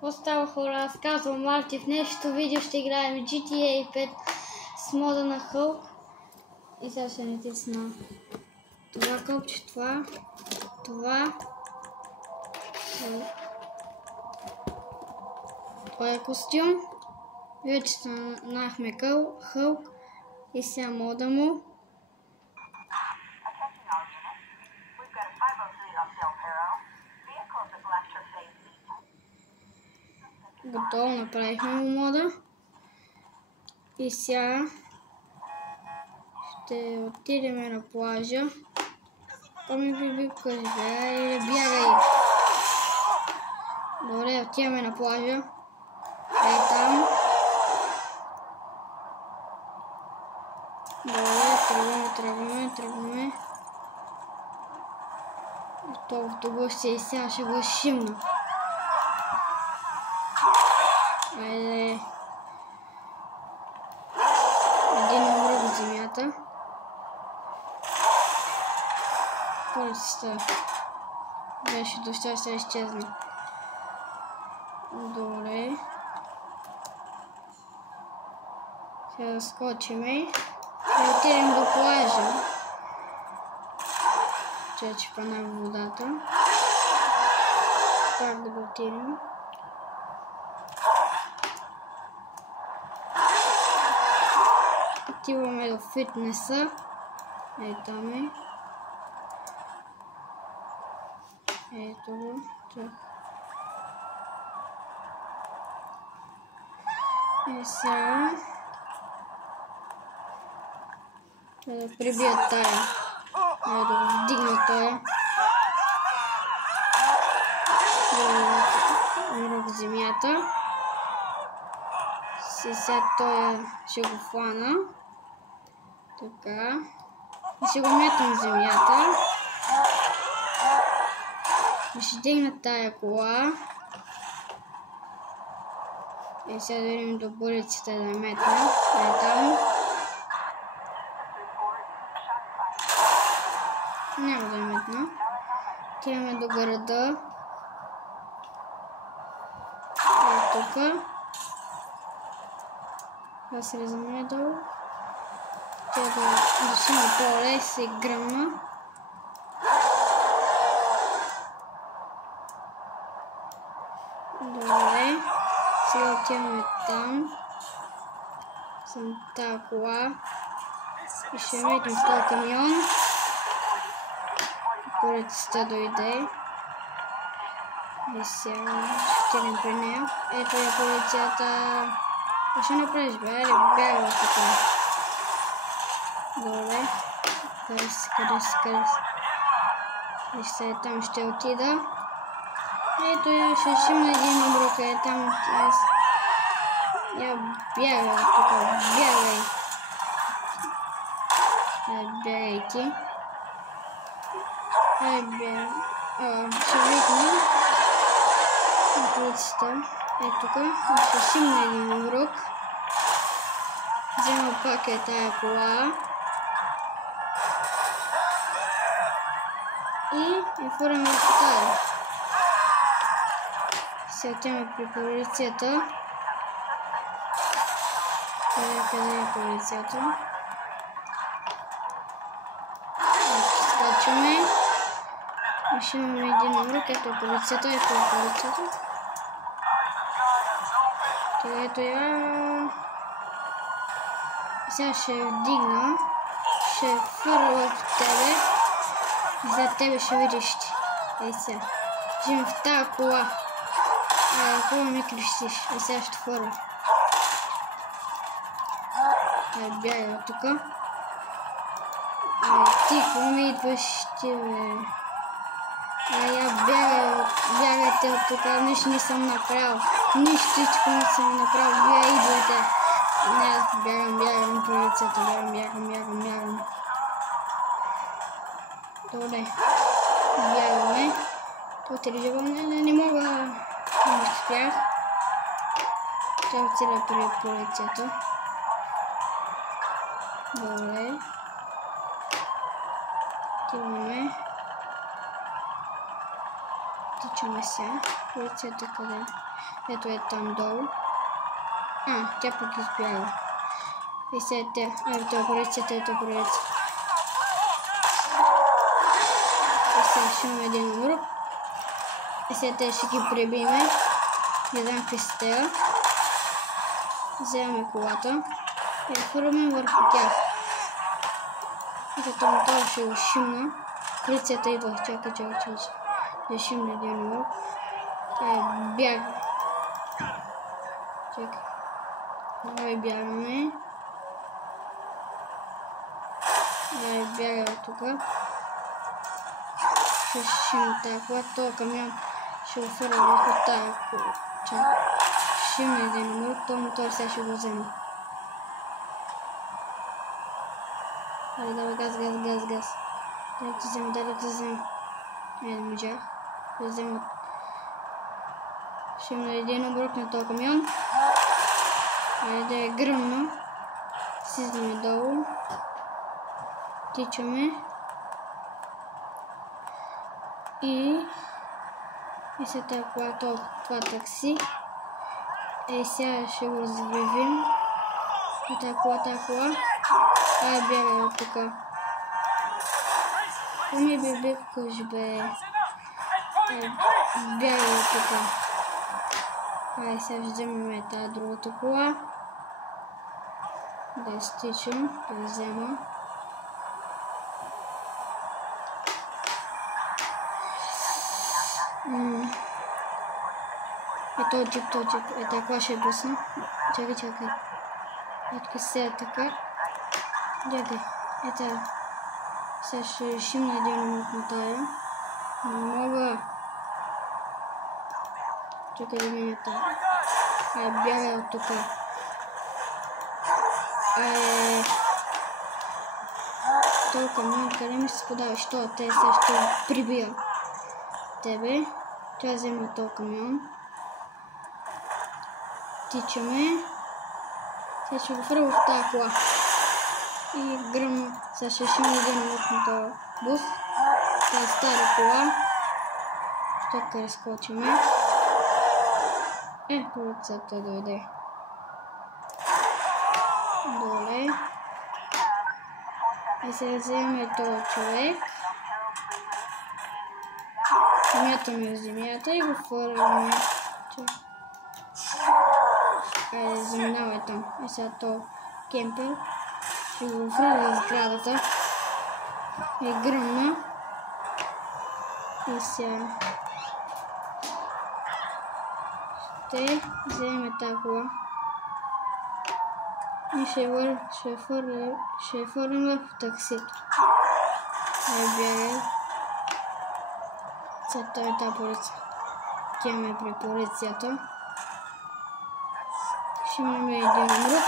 Какво става, хора? Аз казвам Марти. В днешното видео ще играем GTA 5 с мода на Hulk. И сега ще натисна това копче, това. Това е костюм. Вече станахме Hulk и сега мода му. Готово, направихме му мода. И сега ще отидем на плажа. Томи би кажи, бягай. Добре, отиваме на плажа. Ей там. Добре, тръгваме. То автобус и сега ще го шимна. Айде. Един умрък в земята. Полицията беше доща, ще изчезна. Добре. Сега скочиме и отидем до плажа. Че пана в водата. Пак да го отидем. Отиваме до фитнеса. Ей там е. Ето го. И сега да прибия тая. Да го вдигна тая. Да в земята. Сега той ще го хвана. Така. И ще го метам в земята. И ще дигна тая кола. И сега да видим до полицията да метна. Ей там. Няма да метна. Отиваме до града. Ей тука. Да се слизаме долу. Тя да сима по-ле и се гръмна. Добре. Сега отиваме там. Съм тази кола. И ще метим в този камион. Полицията дойде. И сега ще отидем при нея. Ето е полицията. Какво ще направиш, бе? Бяга тук. Добре. Къде си? И сега там ще отида. Ето я, ще шимна един оброк. Там я бяга тук. Бягай. Бягай ти. Ще викна на полицията. Ето тук. Ще шимна един оброк. Взема пак тая кола. И фураме в тая. Сега отиваме при полицията. Къде е полицията? Скачаме. И ще имаме един оброк. Ето е полицията. Ето я. Сега ще я вдигна. Ще фърля в тебе. За тебе ще видиш ти. Ей сега. Живем в тази кола. Кола ми крещиш. Ей сега ще фърля. Бягай от тук. Ти, какво ми идваш ти, бе? Бягайте от тук. Нищо не съм направил. Нищичко не съм направил. Вие идвате. Аз бягам полицията. Бягам. Добре. Бягаме. Тут не мога. Не успях. Трябва да отида при полицията. Добре. Отиваме. Тичаме сега. Полицията къде? Ето е там долу. Тя пък избяга. И сега те. Ето е полицията, ето е полицията. И сега ще имаме един урок. И сега те ще ги пребиме. Не знам какви са тея. Вземаме колата. И хвърляме върху тях. И като мотора ще го шимна. Полицията идва. Чакай. Да шимне един урок. Бяга. Чакай. Давай бягаме. Давай бягаме от тук. Ще шимне тази кола. Това камион ще го фърля върху тази кола. Чакай. Шимне един урок. Това мотор сега ще го взема. Давай газ. Дай да те взема. Не можах. Да взема. Ще има един оброк на този камион. Да е гръмно. Слизаме долу. Тичаме. И сега тази кола, това такси. Сега ще го разгревим. И тази кола. Бягай от тук. Ами бебекаш бе. Бягай от тук. Сега ще вземем тази другата кола. Да изтичам, да взема. Ето джип. Ето кола ще е бъсна. Чакай. Ето сега така. Чакай. Ето. Сега ще шимна един минут на тая. Не мога. Чакай да мине тая. Бягай от тук. Този камион, къде ми се подаваш? Те сега ще прибия тебе. Тя взема този камион. Тичаме. Сега ще го фърля в тази кола. И гръмно. Сега ще шимна един минут на този бус. Това е стара кола. Тук разкочиме. Полицията дойде. Доле. И сега вземем този човек. Мятаме в земята и го хвърляме. Заминава там. И сега този кемпер ще го хвърля в сградата. И гръмна. И сега ще вземем тази кола. И ще хвърлим в таксито. Бягай. Сега това е тази полиция. Отиваме при полицията. Ще имаме един мрък.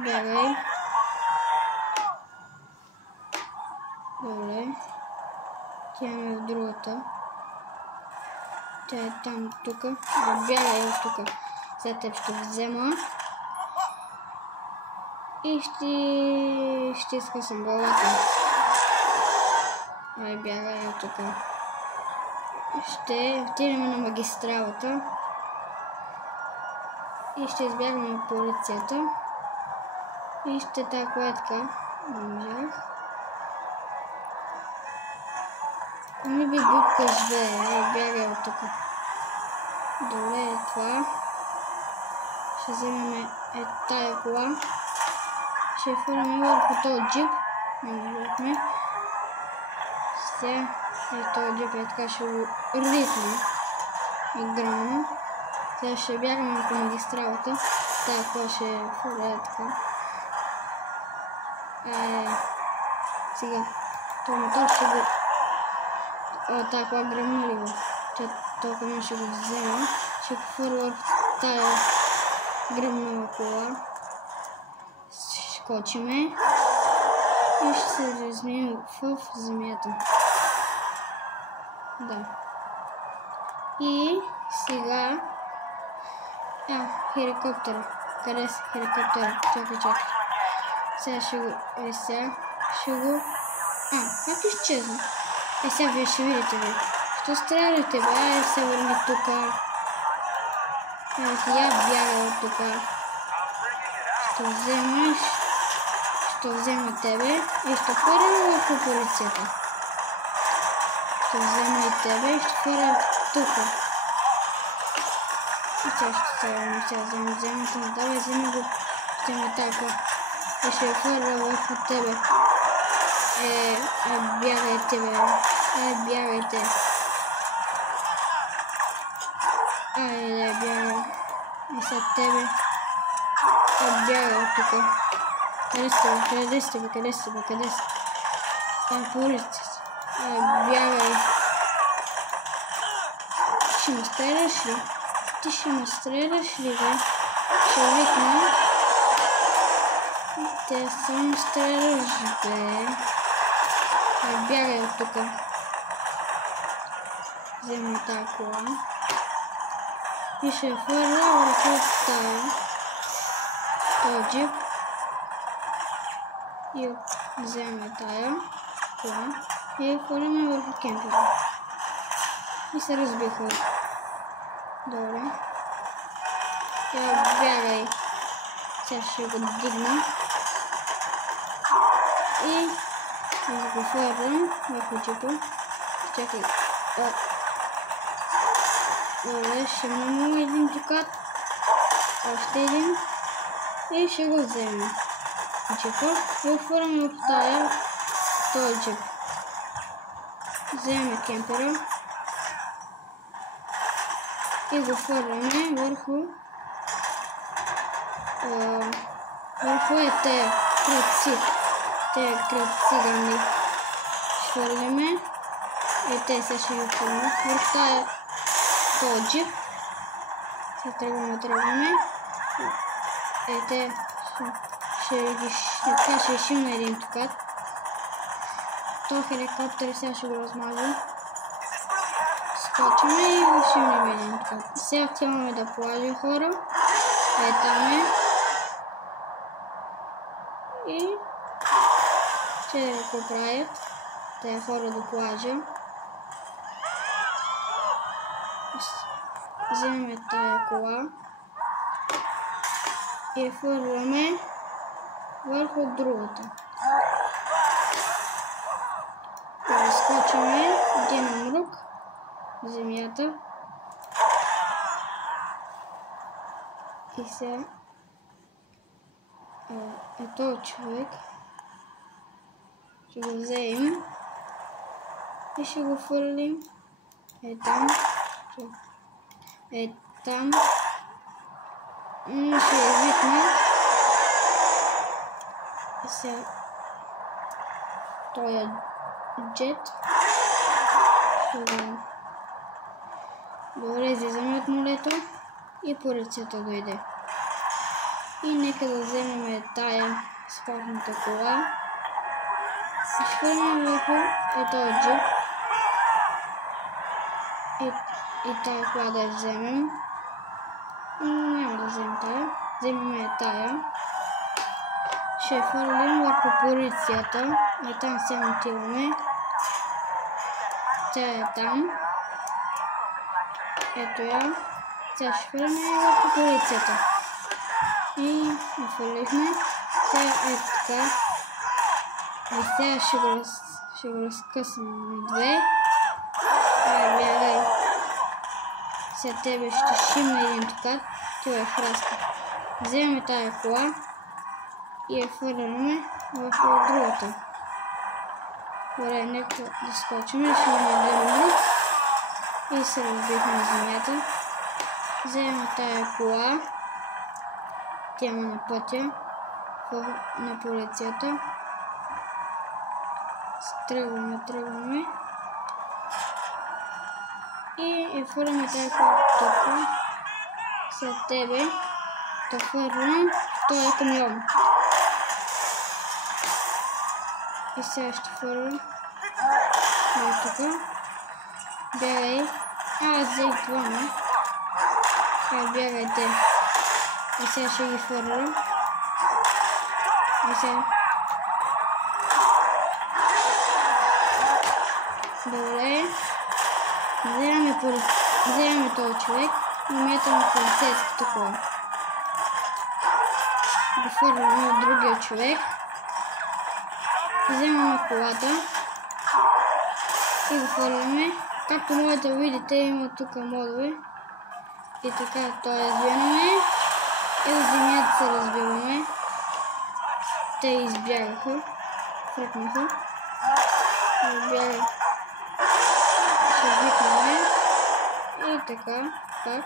Бягай. Добре. Отиваме в другата. Тя е там, тук. Бягай от тук. Сега теб ще взема. И ще изкъсам главата. Бягай от тук. Ще отидем на магистралата. И ще избягаме от полицията. И ще тази колетка. Не можах. Ами би букаш бе. Бягай от тук. Добре е това. Ще вземем тая кола. Ще хвърляме върху този джип. Не сега този джип е така, ще го ритне. И гръмно. Сега ще бягаме по магистралата. Тая кола ще хвърля така. Сега този мотор ще го... Тая кола гръмна ли го? Този камион ще го взема. Ще го хвърля върху тая гръмнала кола. Скочиме и ще се размием в земята. Да. И сега... хеликоптера. Къде са хеликоптера? Чакай. Сега ще го... Как изчезна? Сега вие ще видите. Ще стреляте, бе, ай се върни тука. Я бяга от тука. Ще взема тебе и ще хвърля върху полицията. Ще взема и тебе и ще хвърля тука. И сега ще стреляме, сега взема това, давай, взема го, ще ме атаква. И ще хвърля върху тебе. Бягайте, бе, бягайте. Айде, бягай. И след тебе. Бягай от тука. Къде сте, бе? Полицията. Бягай. Ще ме стреляш ли? Ти ще ме стреляш ли, бе? Ще викна. Те само стреляш, бе. Бягай от тука. Взема тази кола. И ще хвърля върху този джип. И вземе тая кола. И я хвърляме върху кемпера. И се разбиха. Добре. Бягай. Сега ще го дигна. И го хвърлям върху джипа. Чакай. Добре, ще имаме един дукат. Още един. И ще го вземем. Джипа. И го хвърляме върху този джип. Вземем кемпера. И го хвърляме върху тези кръци. Тези кръци гърни. Хвърляме. И те сега ще ги хвърляме върху този джип. Сега тръгваме. Те ще решим на един тукат. То хеликоптер сега ще го размажа. Скочваме и решим на един тукат. Сега отиваме да плажа, хора. Там е. И ще да го правят тези хора до плажа. Вземаме тая кола и я хвърляме върху другата. Разкочваме един умрук в земята. И сега този човек ще го вземем и ще го хвърлим там. Там ще я викна. И сега този джет добре, излизаме от морето и полицията дойде. И нека да вземем тая спортната кола и хвърлим върху този джип и тая кола да я вземем. Няма да вземем тая. Вземем тая. Ще хвърлим върху полицията. И там сега отиваме. Тя е там. Ето я. Сега ще хвърлим върху полицията. И я хвърлихме. Сега така. И сега ще го разкъсам на две. Бягай. Сега тебе ще шимна един тукат. Това е храска. Вземаме тая кола и я хвърляме върху другата. Добре, нека да скочим. Ще намалим и се разбихме на земята. Вземаме тая кола. Тяме на пътя на полицията. Тръгваме. И я хвърляме тая кола тук. След тебе да хвърлям този камион. И сега ще хвърлям тук. Бягай. Аз взех двама. Бягайте. И сега ще ги хвърлям. И сега. Добре. Вземаме този човек и метаме полицейската кола. Го фърляме от другия човек. Вземаме колата и го фърляме. Както можете да видите, има тук модове. И така, той избираме. И от земята се разбиваме. Те избягаха. Фръкнаха. Избягаха. Ще викнаме. И така, пак.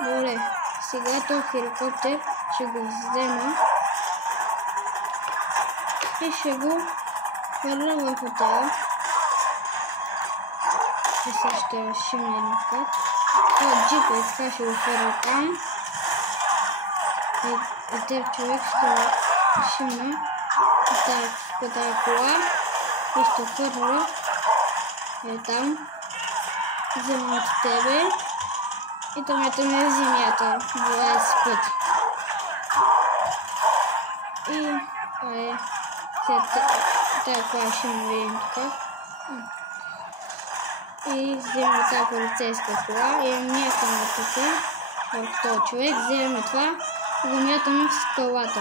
Добре. Сега този хеликоптер ще го взема. И ще го хвърля в хотела. И сега ще решим един кат. Това джипа и така ще го хвърля там. И теб човек ще решим по тази кола. И ще хвърля там. Вземам от тебе. И то метаме в земята 20 пъти. И тази кола ще му видим тук. И вземаме тази полицейска кола и я мятаме тук върху този човек. Вземаме това и го мятаме в скалата.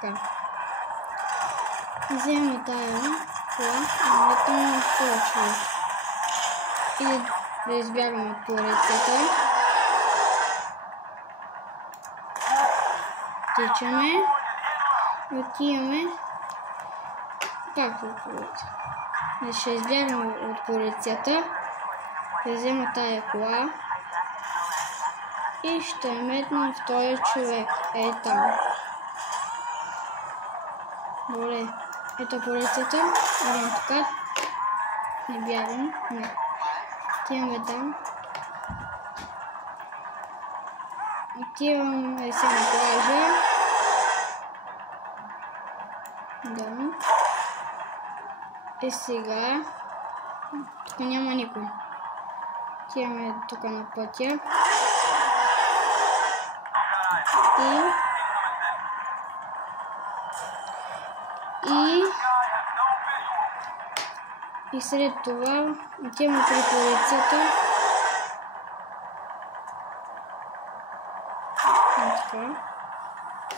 Така. Вземаме тази кола и мятаме в този човек. И да избягаме от полицията. Тичаме. Отиваме. Пак в полицията. Ще избягаме от полицията. Ще взема тая кола. И ще метна в този човек. Там. Добре. Ето полицията. Идем тук. Не бягам. Не. Отиваме там. Отиваме се на плажа. Да. И сега. Тук няма никой. Отиваме тук на пътя. И след това отиваме при полицията. Така.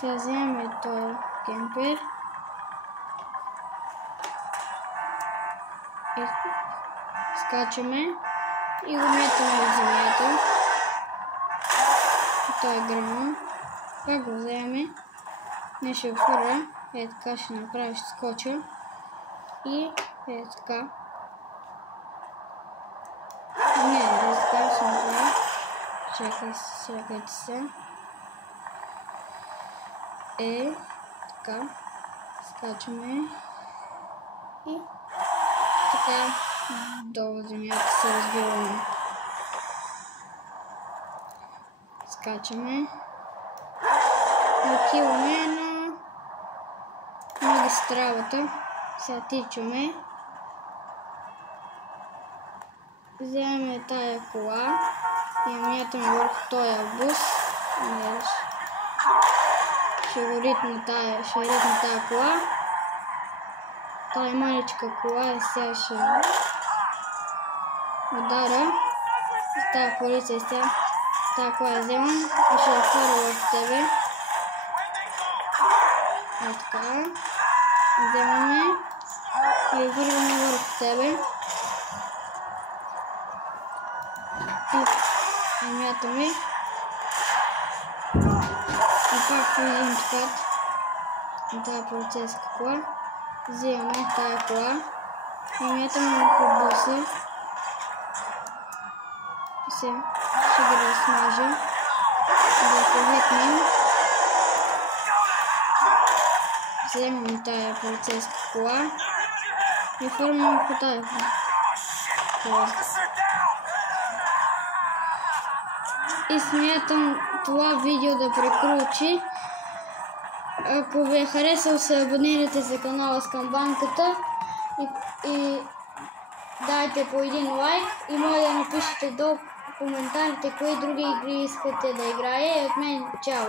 Сега вземем този кемпер. И скачаме и го метаме в земята. И той е гръмно. Как го вземем? Не ще го хвърля. Така ще направя, ще скоча. И така. Не, така ще направя. Чакайте се. Така. Скачаме. И така долу земята се разбиваме. Скачаме. Отиваме на магистралата. Сега тичаме. Вземаме тая кола и я мятаме върху този бус. Ще ритна тая кола. Тая маличка кола и сега ще удара. С тая полиция сега тая кола я вземам и ще я хвърля в тебе. Така. Вземаме и я хвърляме върху тебе. И мятаме. И пак видим така на тази полицейска кола. Вземаме тая кола и мятаме върху буса. И сега ще ги размажем. Да повикнем. Вземаме тая полицейска кола и формаме по тая кола. И смятам това видео да приключи. Ако ви е харесал, се абонирайте за канала с камбанката и дайте по един лайк и може да напишете долу в коментарите кои други игри искате да играе. И от мен чао!